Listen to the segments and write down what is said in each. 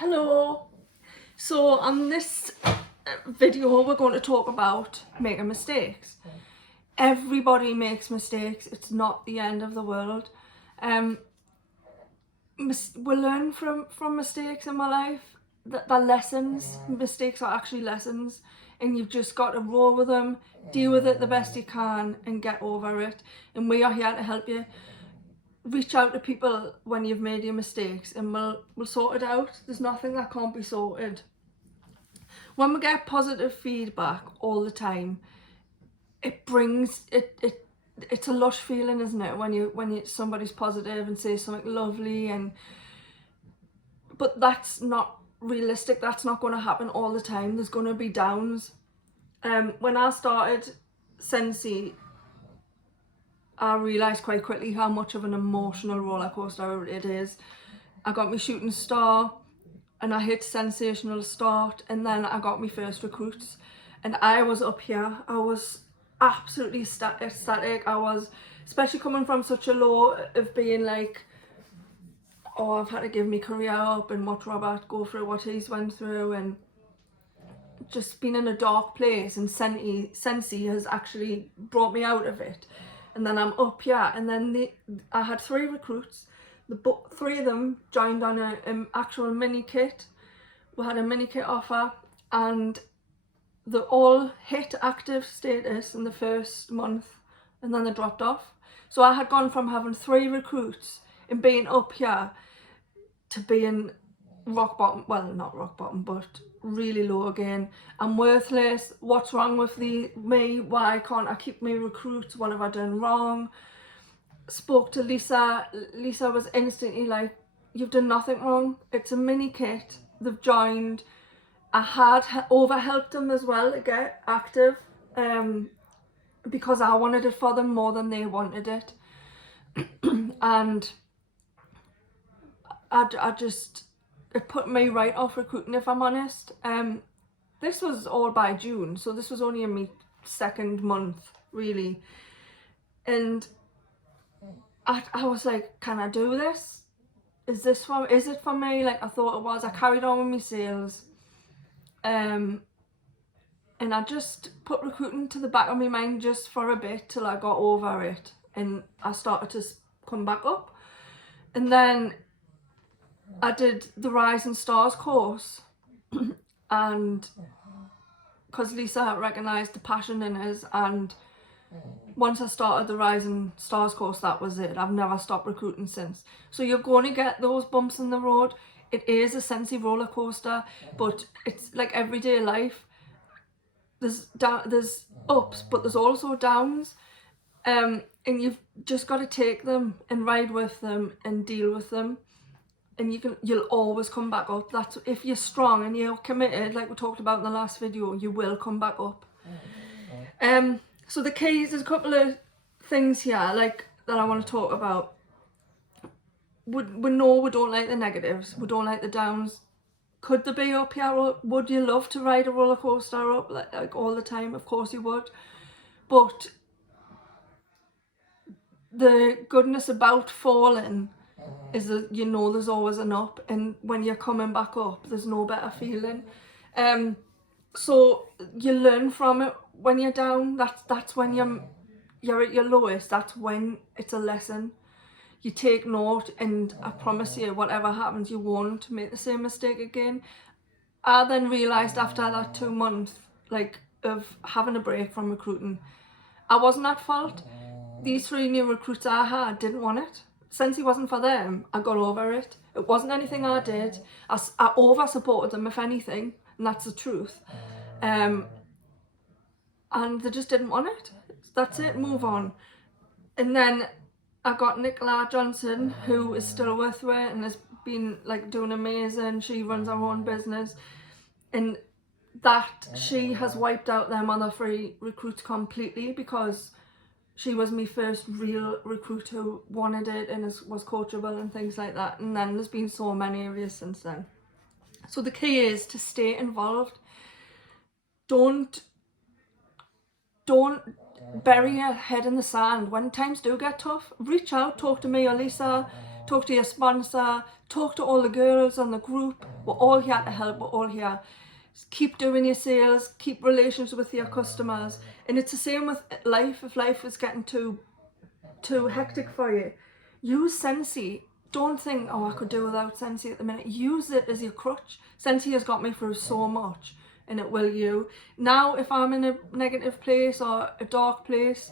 Hello. So on this video we're going to talk about making mistakes. Everybody makes mistakes. It's not the end of the world. We learn from mistakes in my life. They're lessons. Mistakes are actually lessons, and you've just got to roll with them, deal with it the best you can, and get over it. And we are here to help you. Reach out to people when you've made your mistakes, and we'll sort it out. There's nothing that can't be sorted. When we get positive feedback all the time, it brings it's a lush feeling, isn't it, when somebody's positive and says something lovely. But that's not realistic. That's not going to happen all the time. There's going to be downs. When I started Scentsy, I realised quite quickly how much of an emotional roller coaster it is. I got my shooting star and I hit sensational start, and then I got my first recruits and I was up here. I was absolutely ecstatic. I was, especially coming from such a low of being like, oh, I've had to give my career up and watch Robert go through what he's went through, and just been in a dark place, and Scentsy has actually brought me out of it. And then I'm up here, and then I had 3 recruits. The 3 of them joined on an actual mini kit. We had a mini kit offer, and they all hit active status in the first month, and then they dropped off. So I had gone from having 3 recruits and being up here to being rock bottom. Well, not rock bottom, but really low again. I'm worthless. What's wrong with me? Why can't I keep my recruits? What have I done wrong? Spoke to Lisa. Lisa was instantly like, you've done nothing wrong. It's a mini kit. They've joined. I had over helped them as well to get active, because I wanted it for them more than they wanted it. And I just, it put me right off recruiting, if I'm honest. This was all by June, so this was only in my 2nd month really, and I was like, can I do this? Is it for me? Like I thought it was. I carried on with my sales, and I just put recruiting to the back of my mind just for a bit till I got over it, and I started to come back up. And then I did the Rising Stars course, and because Lisa recognised the passion in us, and once I started the Rising Stars course, that was it. I've never stopped recruiting since. So you're going to get those bumps in the road. It is a Scentsy roller coaster, but it's like everyday life. There's ups, but there's also downs, and you've just got to take them and ride with them and deal with them, and you'll always come back up. That's if you're strong and you're committed, like we talked about in the last video, you will come back up. So the keys, there's a couple of things here like that I want to talk about. We know we don't like the negatives, we don't like the downs. Could there be up here? Would you love to ride a roller coaster up like all the time? Of course you would. But the goodness about falling is that you know there's always an up, and when you're coming back up, there's no better feeling. So you learn from it when you're down. That's when you're at your lowest. That's when it's a lesson. You take note, and I promise you, whatever happens, you won't make the same mistake again. I then realised after that 2 months, like, of having a break from recruiting, I wasn't at fault. These 3 new recruits I had didn't want it. Scentsy wasn't for them. I got over it. It wasn't anything I did. I over supported them, if anything, and that's the truth. And they just didn't want it. That's it, move on. And then I got Nicola Johnson, who is still with me and has been like doing amazing. She runs her own business, and that she has wiped out them other 3 recruits completely, because she was my first real recruit who wanted it and was coachable and things like that. And then there's been so many of you since then. So the key is to stay involved. Don't bury your head in the sand. When times do get tough, reach out, talk to me or Lisa, talk to your sponsor, talk to all the girls on the group. We're all here to help, we're all here. Keep doing your sales, keep relations with your customers. And it's the same with life. If life is getting too hectic for you, use Scentsy. Don't think, oh, I could do without Scentsy at the minute. Use it as your crutch. Scentsy has got me through so much, and it will you. Now, if I'm in a negative place or a dark place,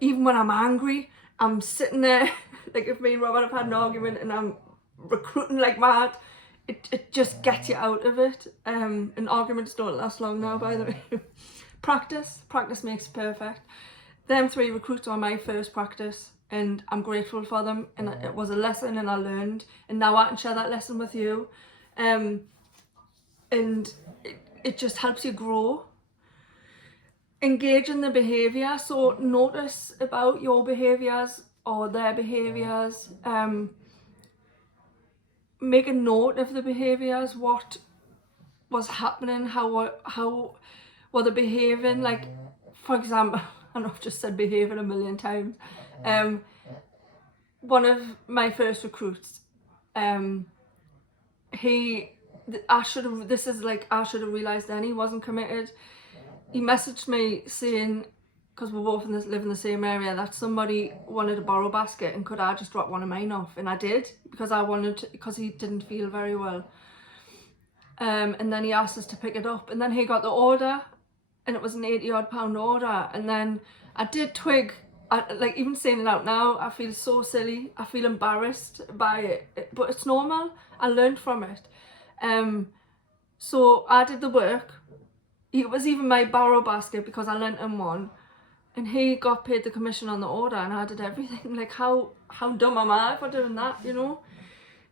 even when I'm angry, I'm sitting there, like if me and Robert have had an argument and I'm recruiting like mad, it just gets you out of it. And arguments don't last long now, by the way. Practice makes perfect. Them 3 recruits are my first practice, and I'm grateful for them, and it was a lesson and I learned, and now I can share that lesson with you. And it just helps you grow. Engage in the behaviour, so notice about your behaviours or their behaviours. Make a note of the behaviours, what was happening, how were they behaving. Like, for example, I know I've just said behaving a million times. One of my first recruits, I should have realised then he wasn't committed. He messaged me saying, because we both live in the same area, that somebody wanted a borrow basket and could I just drop one of mine off, and I did, because he didn't feel very well. And then he asked us to pick it up, and then he got the order, and it was an £80-odd order. And then I did twig, like even saying it out now, I feel so silly, I feel embarrassed by it, but it's normal. I learned from it. So I did the work. It was even my borrow basket because I lent him one, and he got paid the commission on the order, and I did everything. Like, how dumb am I for doing that, you know?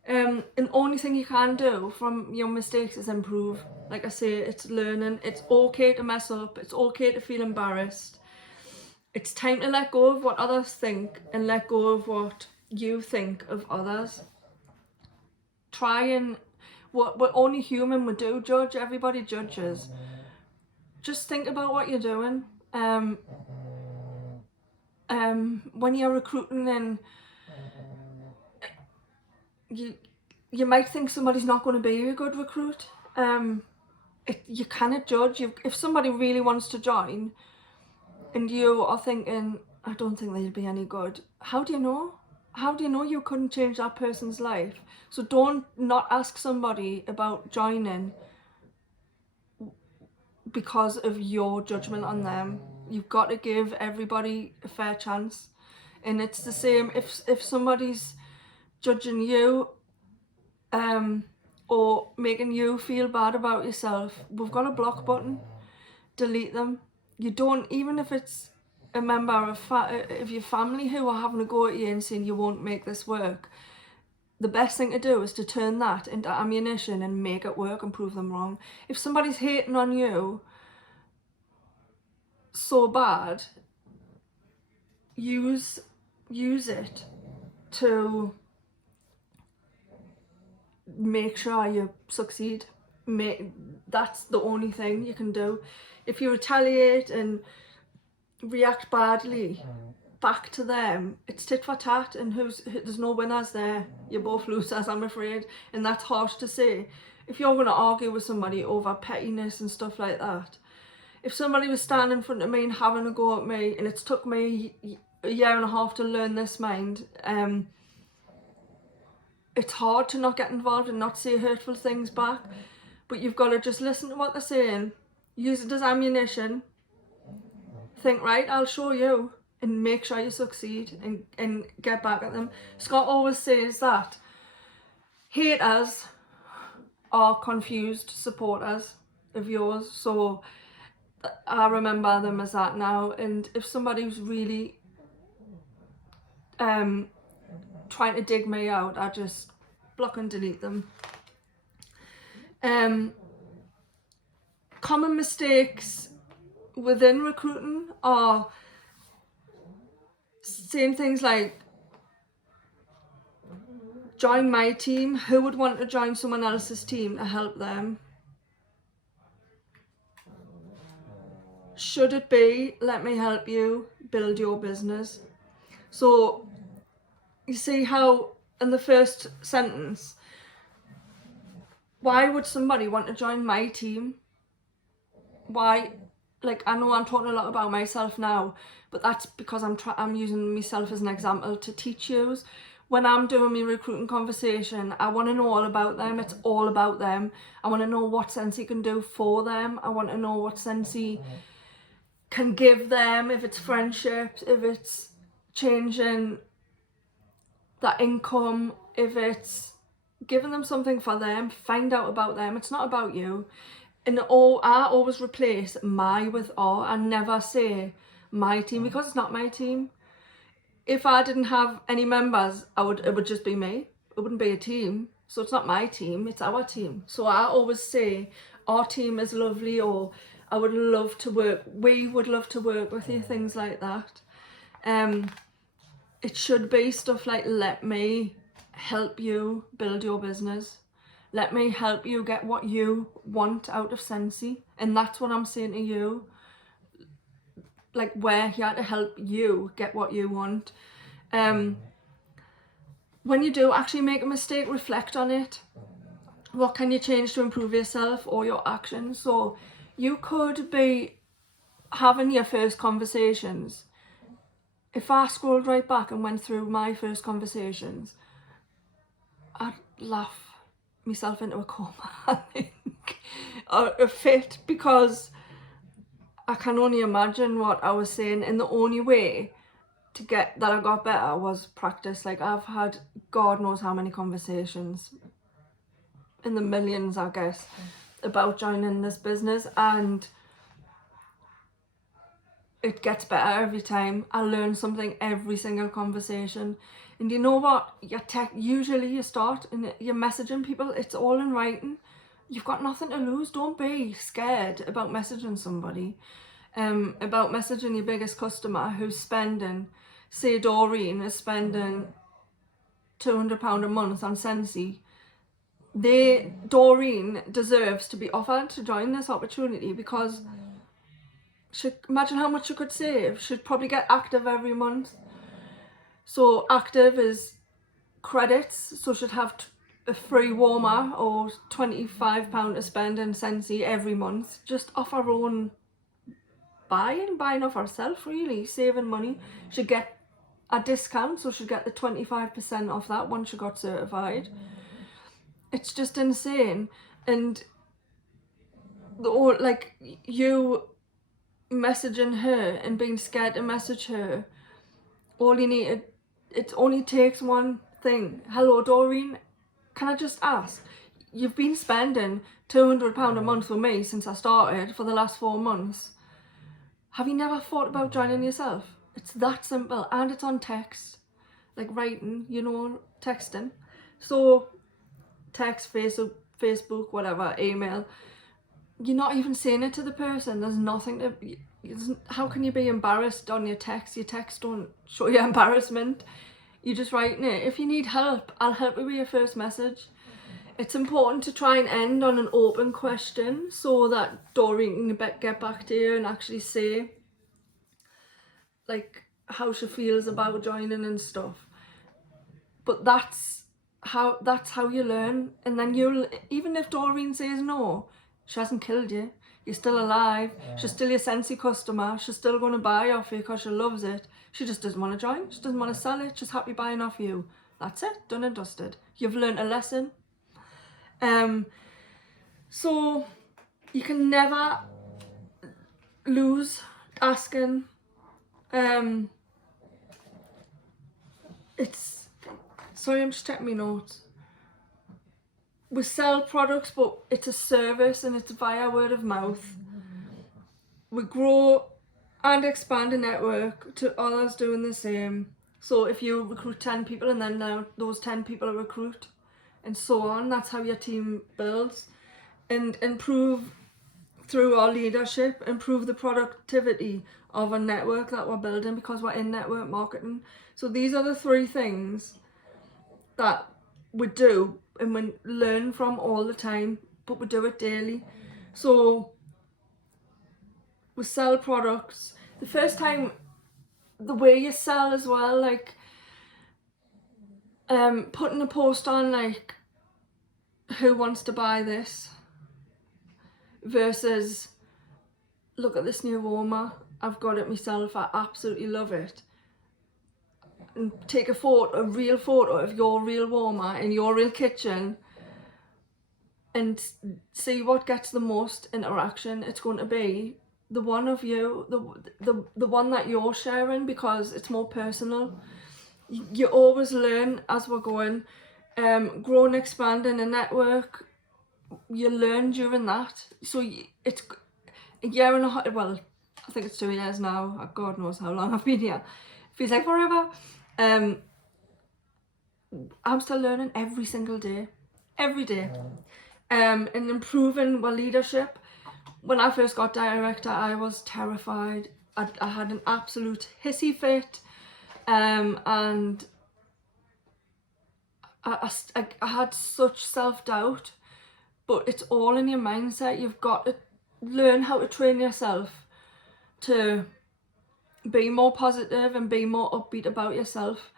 And the only thing you can do from your mistakes is improve. Like I say, it's learning. It's okay to mess up. It's okay to feel embarrassed. It's time to let go of what others think and let go of what you think of others. Try and, what only human would do, judge. Everybody judges. Just think about what you're doing. When you're recruiting, and you might think somebody's not going to be a good recruit. You cannot judge. If somebody really wants to join and you are thinking, I don't think they'd be any good, how do you know? How do you know you couldn't change that person's life? So don't not ask somebody about joining because of your judgment on them. You've got to give everybody a fair chance. And it's the same if somebody's judging you or making you feel bad about yourself, we've got a block button. Delete them. You don't, even if it's a member of your family who are having a go at you and saying you won't make this work, the best thing to do is to turn that into ammunition and make it work and prove them wrong. If somebody's hating on you so bad, use it to make sure you succeed. That's the only thing you can do. If you retaliate and react badly back to them, it's tit for tat, and there's no winners there. You're both losers, I'm afraid, and that's harsh to say. If you're going to argue with somebody over pettiness and stuff like that, if somebody was standing in front of me and having a go at me, and it's took me a year and a half to learn this mind, it's hard to not get involved and not say hurtful things back, but you've got to just listen to what they're saying, use it as ammunition, think, right, I'll show you, and make sure you succeed and get back at them. Scott always says that haters are confused supporters of yours, so I remember them as that now. And if somebody's really trying to dig me out, I just block and delete them. Common mistakes within recruiting are saying things like, join my team. Who would want to join someone else's team to help them? Should it be, let me help you build your business? So you see how in the first sentence, why would somebody want to join my team? Why? Like, I know I'm talking a lot about myself now, but that's because I'm using myself as an example to teach you. When I'm doing my recruiting conversation, I want to know all about them. It's all about them. I want to know what Scentsy can do for them. I want to know what Scentsy can give them, if it's friendships, if it's changing that income, if it's giving them something for them. Find out about them. It's not about you. And I always replace my with our. I never say my team, because it's not my team. If I didn't have any members, it would just be me. It wouldn't be a team. So it's not my team, it's our team. So I always say our team is lovely, or we would love to work with you, things like that. It should be stuff like, let me help you build your business. Let me help you get what you want out of Scentsy. And that's what I'm saying to you. Like, we're here to help you get what you want. When you do actually make a mistake, reflect on it. What can you change to improve yourself or your actions? So you could be having your first conversations. If I scrolled right back and went through my first conversations, I'd laugh myself into a coma, I think, or a fit, because I can only imagine what I was saying, and the only way to get that I got better was practice. Like, I've had God knows how many conversations, in the millions I guess, about joining this business, and it gets better every time. I learn something every single conversation. And you know what? Usually you start and you're messaging people, it's all in writing. You've got nothing to lose. Don't be scared about messaging somebody. About messaging your biggest customer who's spending, say Doreen is spending £200 a month on Scentsy. Doreen deserves to be offered to join this opportunity, because imagine how much she could save. She'd probably get Active every month. So Active is credits, so she'd have a free warmer or £25 to spend in Scentsy every month, just off her own buying off herself, really, saving money. She'd get a discount, so she'd get the 25% off that once she got certified. It's just insane. And like, you messaging her and being scared to message her, it only takes one thing. Hello Doreen, can I just ask, you've been spending £200 a month with me since I started for the last 4 months. Have you never thought about joining yourself? It's that simple, and it's on text, like writing, texting. So text, Facebook, whatever, email. You're not even saying it to the person. There's nothing to. How can you be embarrassed on your text? Your text don't show your embarrassment. You're just writing it. If you need help, I'll help you with your first message. It's important to try and end on an open question, so that Doreen can get back to you and actually say, like, how she feels about joining and stuff. But that's how you learn. And then even if Doreen says no, she hasn't killed you. You're still alive. She's still your Scentsy customer. She's still going to buy off you because she loves it. She just doesn't want to join. She doesn't want to sell it. She's happy buying off you. That's it. Done and dusted. You've learned a lesson. So you can never lose asking. Sorry, I'm just checking my notes. We sell products, but it's a service and it's via word of mouth. We grow and expand a network to others doing the same. So if you recruit 10 people and then now those 10 people recruit, and so on, that's how your team builds. And improve through our leadership, improve the productivity of a network that we're building, because we're in network marketing. So these are the 3 things that we do and we learn from all the time, but we do it daily. So we sell products. The first time, the way you sell as well, like, putting a post on like, who wants to buy this, versus look at this new warmer, I've got it myself, I absolutely love it. And take a photo, a real photo of your real warmer in your real kitchen, and see what gets the most interaction. It's going to be the one of you, the one that you're sharing, because it's more personal. You always learn as we're going, grow and expand in a network. You learn during that. So it's a year and a half, well, I think it's 2 years now. God knows how long I've been here. Feels like forever. I'm still learning every single day. Every day. And improving my leadership. When I first got director, I was terrified. I had an absolute hissy fit. And I had such self-doubt. But it's all in your mindset. You've got to learn how to train yourself to be more positive and be more upbeat about yourself.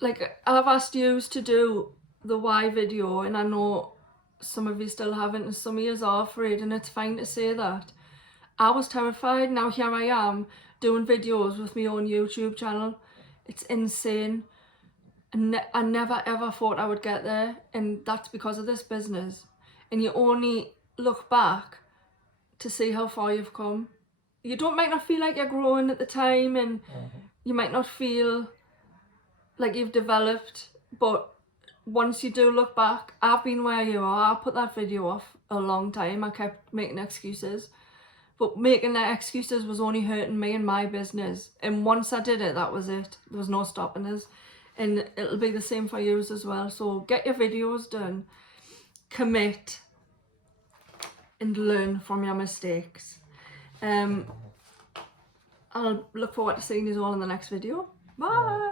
Like, I've asked you to do the why video, and I know some of you still haven't, and some of you are afraid, and it's fine to say that. I was terrified. Now here I am doing videos with my own YouTube channel. It's insane. I never ever thought I would get there, and that's because of this business. And you only look back to see how far you've come. You might not feel like you're growing at the time, and you might not feel like you've developed, but once you do look back, I've been where you are. I put that video off a long time. I kept making excuses, but making the excuses was only hurting me and my business. And once I did it, that was it. There was no stopping us. And it'll be the same for you as well. So get your videos done, commit, and learn from your mistakes. I'll look forward to seeing you all in the next video. Bye.